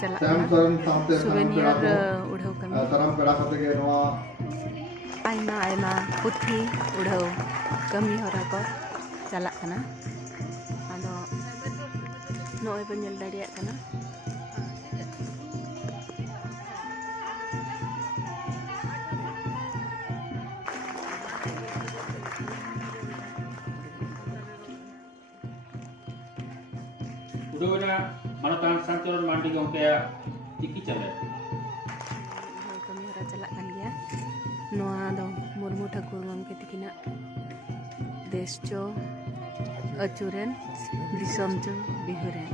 चला Sam Saran सामते souvenir उड़ाव कमी साराम पेड़ा कते के नवा आयमा आयमा पुथी उड़ाव कमी हरा को चला कना आदो नोय पे नेल दाड़िया कना उड़ावना मानतान संचरण मांडी गंके चिकी चले कमी हरा चला कन गया नोआ दो मुर्मू ठाकुर गंके तिकिना देश चो अचुरेन दिसम चो बिहुरेन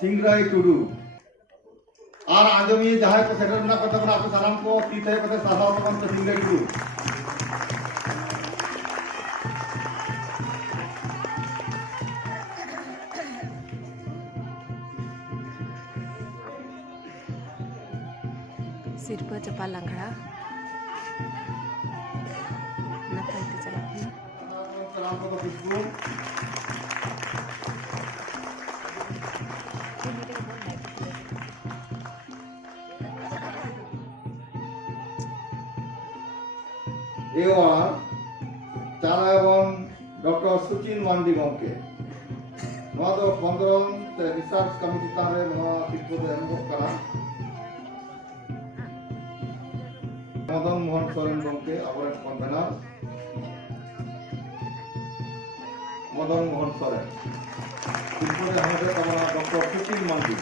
सिंगराई टुडू और आजमी जहां को सेटल ना करते बना आपको सलाम को तीते पते साहब को तो सिंगराई टुडू सिरपा चपा लंगड़ा नपाई ते चला सलाम को खुशबू एवार चालायवन डॉक्टर सुचिन मांडी गंके नवा दो 15 ते रिसर्च कमिटी तारे नवा सिक्को दे एमको करा मदन मोहन सोरेन गंके आबरेन कन्वेनर मदन मोहन सोरेन सिक्को दे हमदे तमना डॉक्टर सुचिन मांडी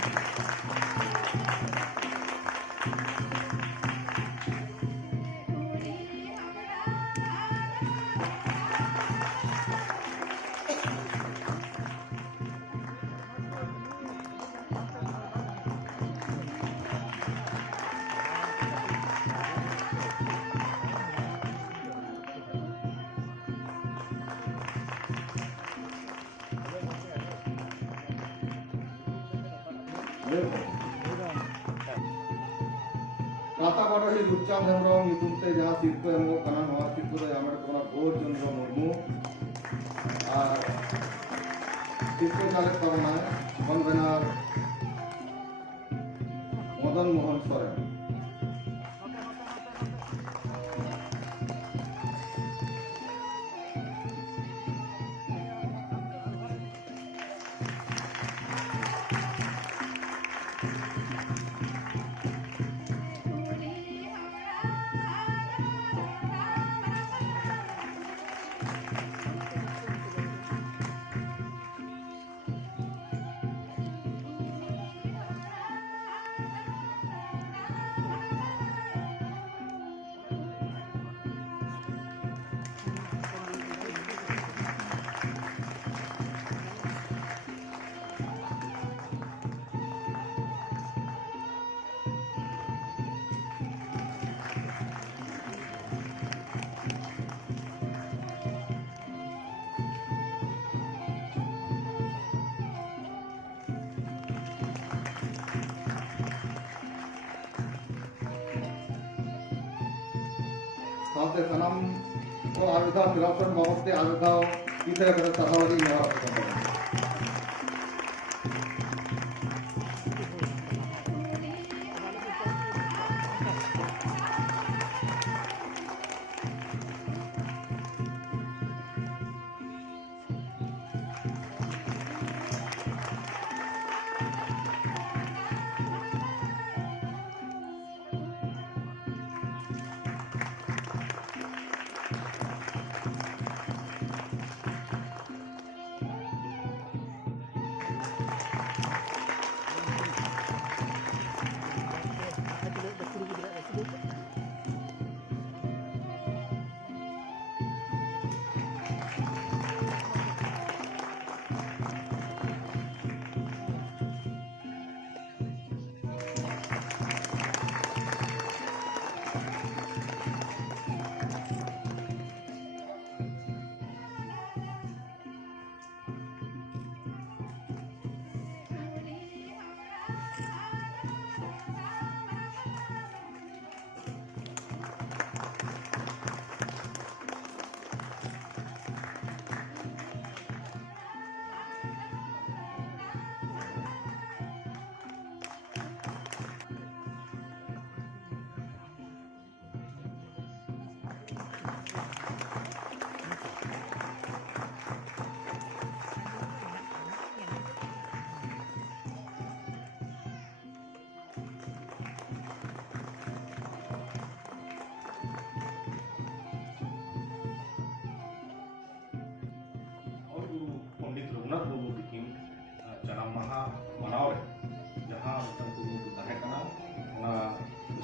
काता बाड़ी लुचान हेमरम युतुमते जहां सिरको एमो कना नवा सिरको दे आमर कोना गोर चंद्र मुर्मू और सिरको चालक करना कन्वेनर मदन मोहन सोरेन साथे सनम को आविदा फिरासन बाबते आविदा किथे करे सहावरी नवा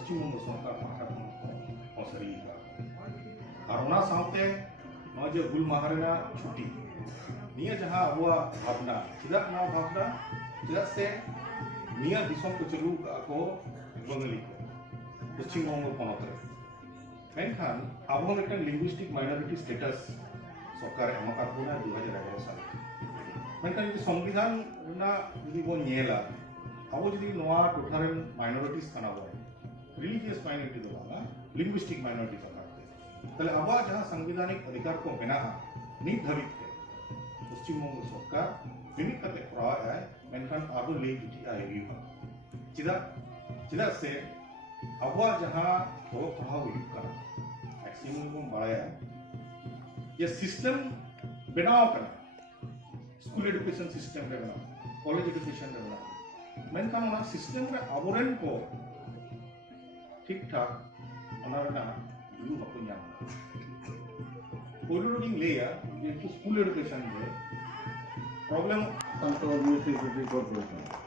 पश्चिम बंग सरकार पाठा असरी और ओना साउते नय जे हुल माहा रेना छुट्टी निया जहां अबुआ भावना चिदा ना भावना चिदा से निया दिसम को चलू को बंगाली को पश्चिम बंग पनत रे मेनखान अब मिदटन लिंग्विस्टिक माइनॉरिटी स्टेटस सरकार एमका बोना 2011 साल मेनखान जो संविधान ना यदि बो नेला अब यदि नोआ टोठारेन माइनॉरिटीज खाना बो रिलीजियस माइनॉरिटी दो बांगा लिंग्विस्टिक माइनॉरिटी ताहले अब जहां संवैधानिक अधिकार को मेना नित धाबित पश्चिम बंग सरकार बिनित कते कराव है मेनखान अब ले जुटी आएगा चिदा चिदा से अब जहां तो पढ़ाव हुआ मैक्सिमम को बड़ा ये सिस्टम बनाव करना स्कूल एजुकेशन सिस्टम रे बनाव कॉलेज एजुकेशन रे बनाव मेनखान ओना सिस्टम रे अबोरेन को ठीक ठाक ओना रेना यू बको ᱧᱟᱢ पोलो रोडिंग लेया ये स्कूल एजुकेशन रे प्रॉब्लम संतो म्यूनिसिपैलिटी कॉर्पोरेशन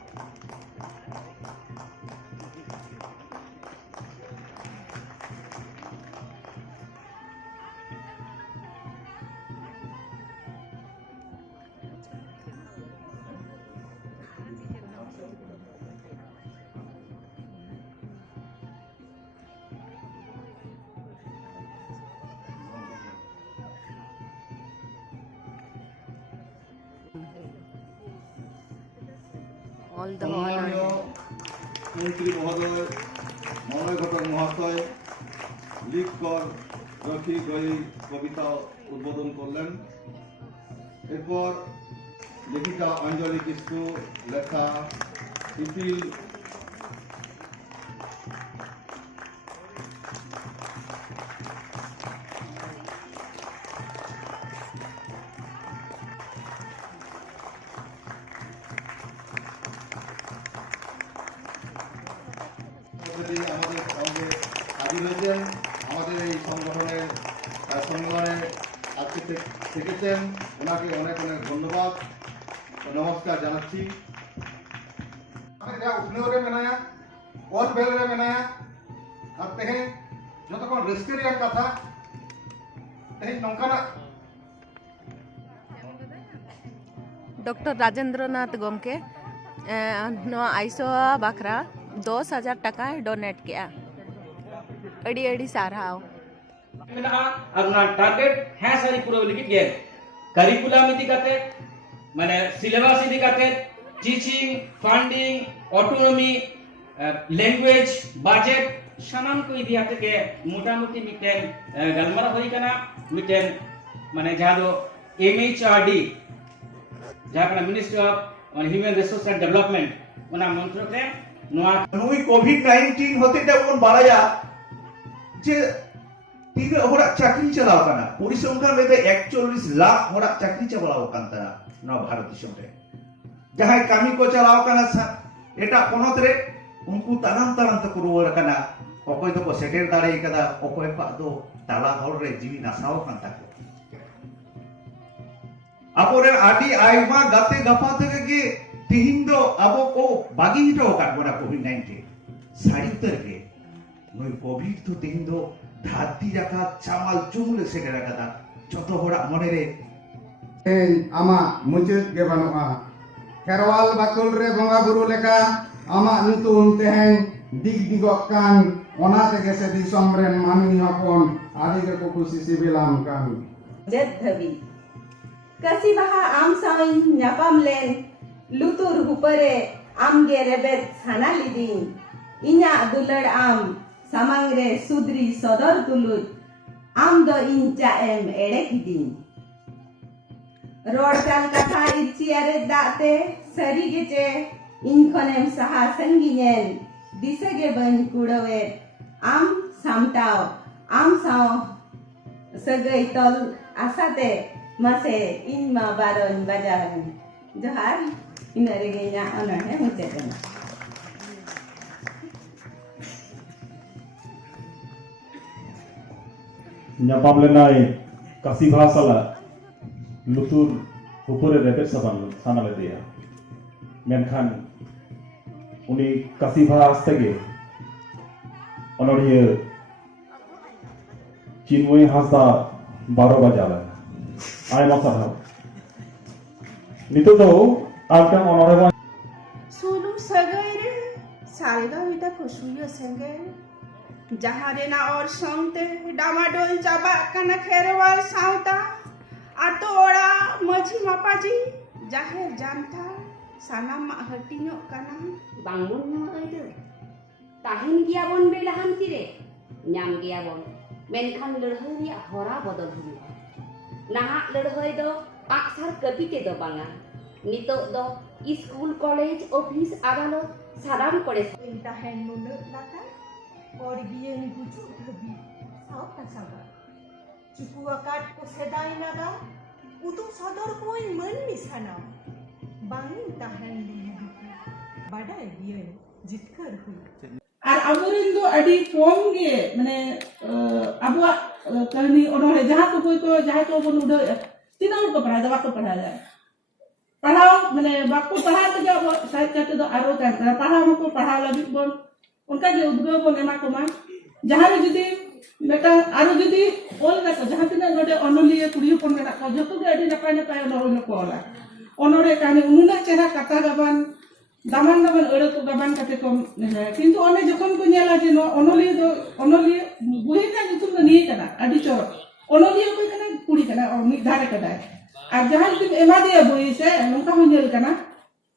all the সম্মানীয় মন্ত্রী মহোদয় মলয় ঘটক মহাশয় লিখকর রফি গই কবিতা উদ্বোধন করলেন এরপর লেখিকা অঞ্জলি কিস্কু লেখা ইপিল আমাদের এই সংগঠনের সম্মেলনে আজকে থেকেছেন ওনাকে অনেক অনেক ধন্যবাদ ও নমস্কার জানাচ্ছি যা উঠনেও রে মেনায়া ওর বেল রে মেনায়া আর তেহে যতক্ষণ রেস্কের কথা তেহে নৌকানা डॉक्टर राजेंद्रनाथ गोमके आइसो बाखरा 10,000 टका डोनेट किया अड़ी अड़ी साराव अपना टारगेट है सारी पूरा लिखित गया करिकुलम इदी काते माने सिलेबस इदी काते teaching funding autonomy language budget सामान को इदी आते के मोटामुटी मिटेन गलमारा होई कना मिटेन माने जहां दो एमएचआरडी जहां कना ministry of human resource and development ओना मंत्रक रे नोआ नुई कोविड-19 होते तेबन बाड़ाया जे तीन होरा चाकरी चलाव काना परिसंख्यान में 41 लाख होरा चाकरी चलाव कानता ना भारत दिसम रे जहां कामी को चलाव काना एटा पनत रे उनको तानाम तानाम तक रुवर काना अकोय तो को सेटेल दाड़े कदा अकोय पा दो ताला हॉल रे जीवी नासाव कानता को आपोरे आदि आइमा गाते गपाते के तिहिन दो आबो को बागी हिटो काट बोना कोविड-19 साड़ी उतर के नई कोविड तो तिहिन दो धाती रखा चामाल चुमुले सेटे रखा जतो होड़ा मने रे आमा मुचुद के बानुआ केरवाल बाकुल रे बंगा बुरु लेका आमा नुतुम तेहेन दिग दिगकान ओना तेगे से दिसम रेन माननी हपन आदि के को खुशी सिबिलाम कान जद धबी कसी बहा आम साइन न्यापाम लेन लुतुर हुपरे आम गे रेबेत साना लिदिन इन्या दुलड़ आम सामांग रे सुदरी सदर तुलुज आम दो इंचा एम एड़े किदिन रोड चाल कथा इचियारे दाते सरी गेचे इनखनेम सहा संगिनेन दिसगे बन कुड़वे आम सामटाव आम साव सगई तल आसाते मसे इन मा बारन बाजारन जोहार इनरे गेया अनहे मुचेतन nyapam lenai kasi bhasala lutur upore rebet saban sanale dia menkhan uni kasi bhas tege onoriya Chinmoy Hasda 12 bajala ayma sarhau nito do akan onorebo Sulung sagai re sarega wita kusuyo senge jahare na or songte damadol jaba kana kherwal sauta ato ora maji mapaji jaher janta sanam mak hatinyo kana bangun nyo ayo tahin gya bon belahan tire nyam gya bon menkhan ladhai ria hora bodol huya naha ladhai do aksar kapi te do banga nito do school college office adalot saram kore tahen nunuk lata or giyen guju dhabi sauta saga cuku akat ko sedai naga utu sador koi man misana bangin tahen nunuk badai giyen jitkar hui আর আবরেন দো আডি কম গে মানে আবুয়া কাহিনী অনরে যাহা কো কই কো যাহা কো বন উড়ে তিন হড় को पढ़ा दवा को पढ़ा जाए पढ़ाओ माने बाको पढ़ा के जो साहित्य के दो आरो टाइम कर पढ़ाओ को पढ़ा लगी बोन उनका जो उद्योग बोन एमा को मा जहां रे जदी बेटा आरो जदी ओल ना को जहां तिना गोटे अनलिए कुड़ी कोन ना को जतो गे अडी नपाय नपाय ओल को ओला ओनरे काने उनुना चेहरा कथा गाबान दामान दामान अड़े को गाबान कते को किंतु ओने जखन को नेला जे अनलिए बुहे का जुतुम नहीं कना अडी चोर अनलिए को कना कुड़ी कना और मिद धारे कदा আর যাহার তুমি এমা দিয়া বইছে নৌকা হই নেল কানা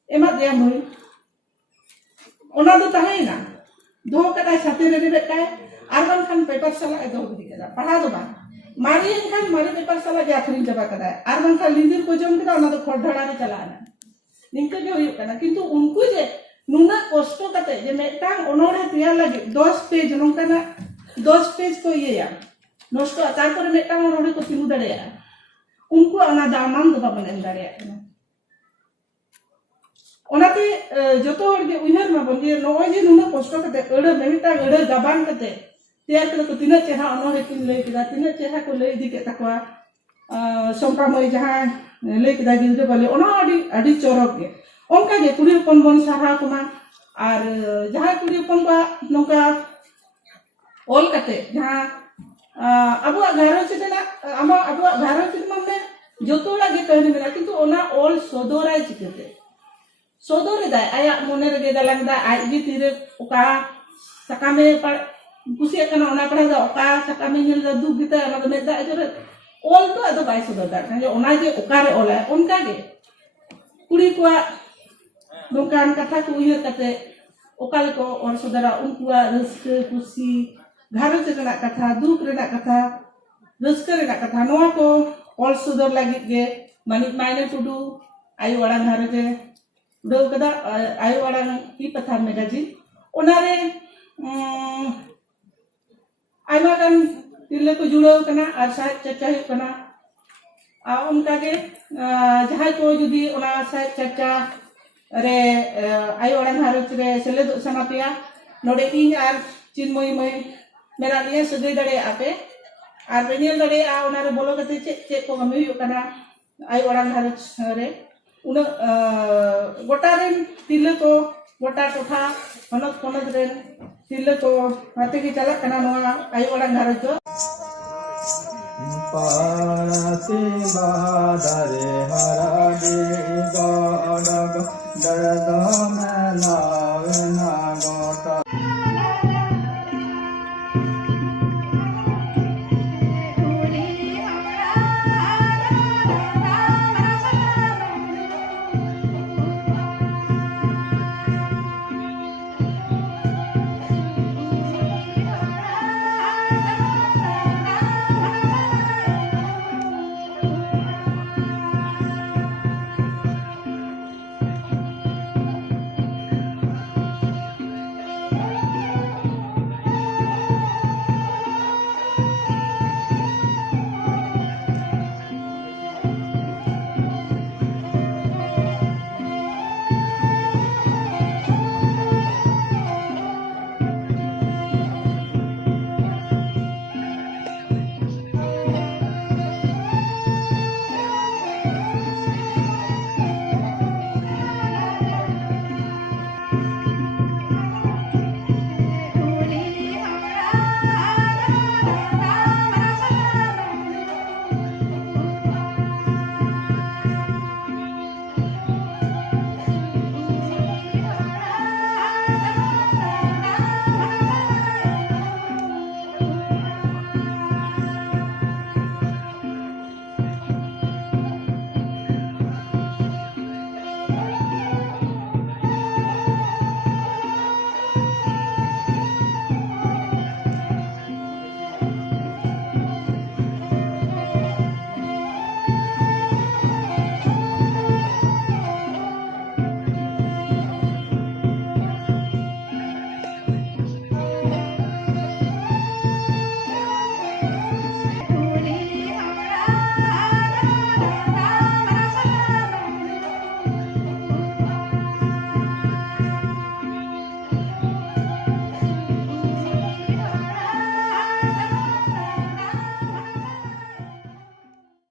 এমা দিয়া বই ওনা তো তাহাই না দো কাটাই সাথে রে বেটাই আর বানখান পেপার সালা এ দো দি কাদা পড়া দো বান মারি খান মারি পেপার সালা গে আখরিন যাবা কাদা আর বানখান লিন্দির को জম কাদা ওনা তো খড় ঢাড়া রে চালানা নিংকে গে হই কানা কিন্তু উনকু যে নুনা কষ্ট কাতে যে মেটাং অনরে তিয়া লাগে 10 পেজ নৌকা না 10 পেজ को ইয়া নষ্ট তারপরে মেটাং অনরে को তিনু দাঁড়িয়া उनको अना दामान दो बाबन अंदर ओनाते जतो हर के उइहर मा बंदी नोय जे नुना कष्ट कते अड़े मेमिटा अड़े गबान कते तैयार के तिना चेहरा अनोरे किन लई किदा तिना चेहरा को लई दी के तकवा संपामय जहां लई किदा गिलदे बले ओना अडी चोरक के ओनका के कुड़ी पन बन सारा कुमा और जहां कुड़ी पन बा नोका ओल कते जहां अबुआ घारोच ना आमा अबुआ घारोच माने जोतोला गे कहने मेरा किंतु ओना ओल सोदोराय चिकते सोदोरे दाय आया मोने रे दलांग दा आज भी तीरे ओका सकामे पर कुसी कना ओना पढ़ा दा ओका सकामे नेल दा दु गिता ओना दे दा जरे ओल तो अदो बाय सोदो दा काजे ओना जे ओका रे ओला उनका गे कुड़ी को दोकान कथा को उयर कते ओकाल को और सोदरा उनकुआ रस्के कुसी घारोच रेना कथा दुख रेना कथा रस्के रेना कथा नोआ को ऑल सुदर लगी गे मानिक मायने टुडू आयु वाड़ा घारोचे उडो कदा आयु वाड़ा की पथा मैगजीन ओनारे आयमा गान तिरले को जुड़ो कना आर साहित्य चर्चा हुई कना आ उनका के जहां को जुदी ओना साहित्य चर्चा रे आयु वाड़ा घारोच रे सेलेद सना पिया नोडे इन आर चिन्मय मय मेरा लिए सदै दड़े आते और बेनियल दड़े आ ओनारे बोलो कते चे को गमे हुई कना आयु वाड़ा घारोच रे उन गोटा रेन तिले को गोटा टोठा हनत हनत रेन तिले को हाथे की चला कना नोआ आयु वाड़ा घारोच पासे बादरे हरा दे गडग दर्द में लावे ना गोटा Thank you.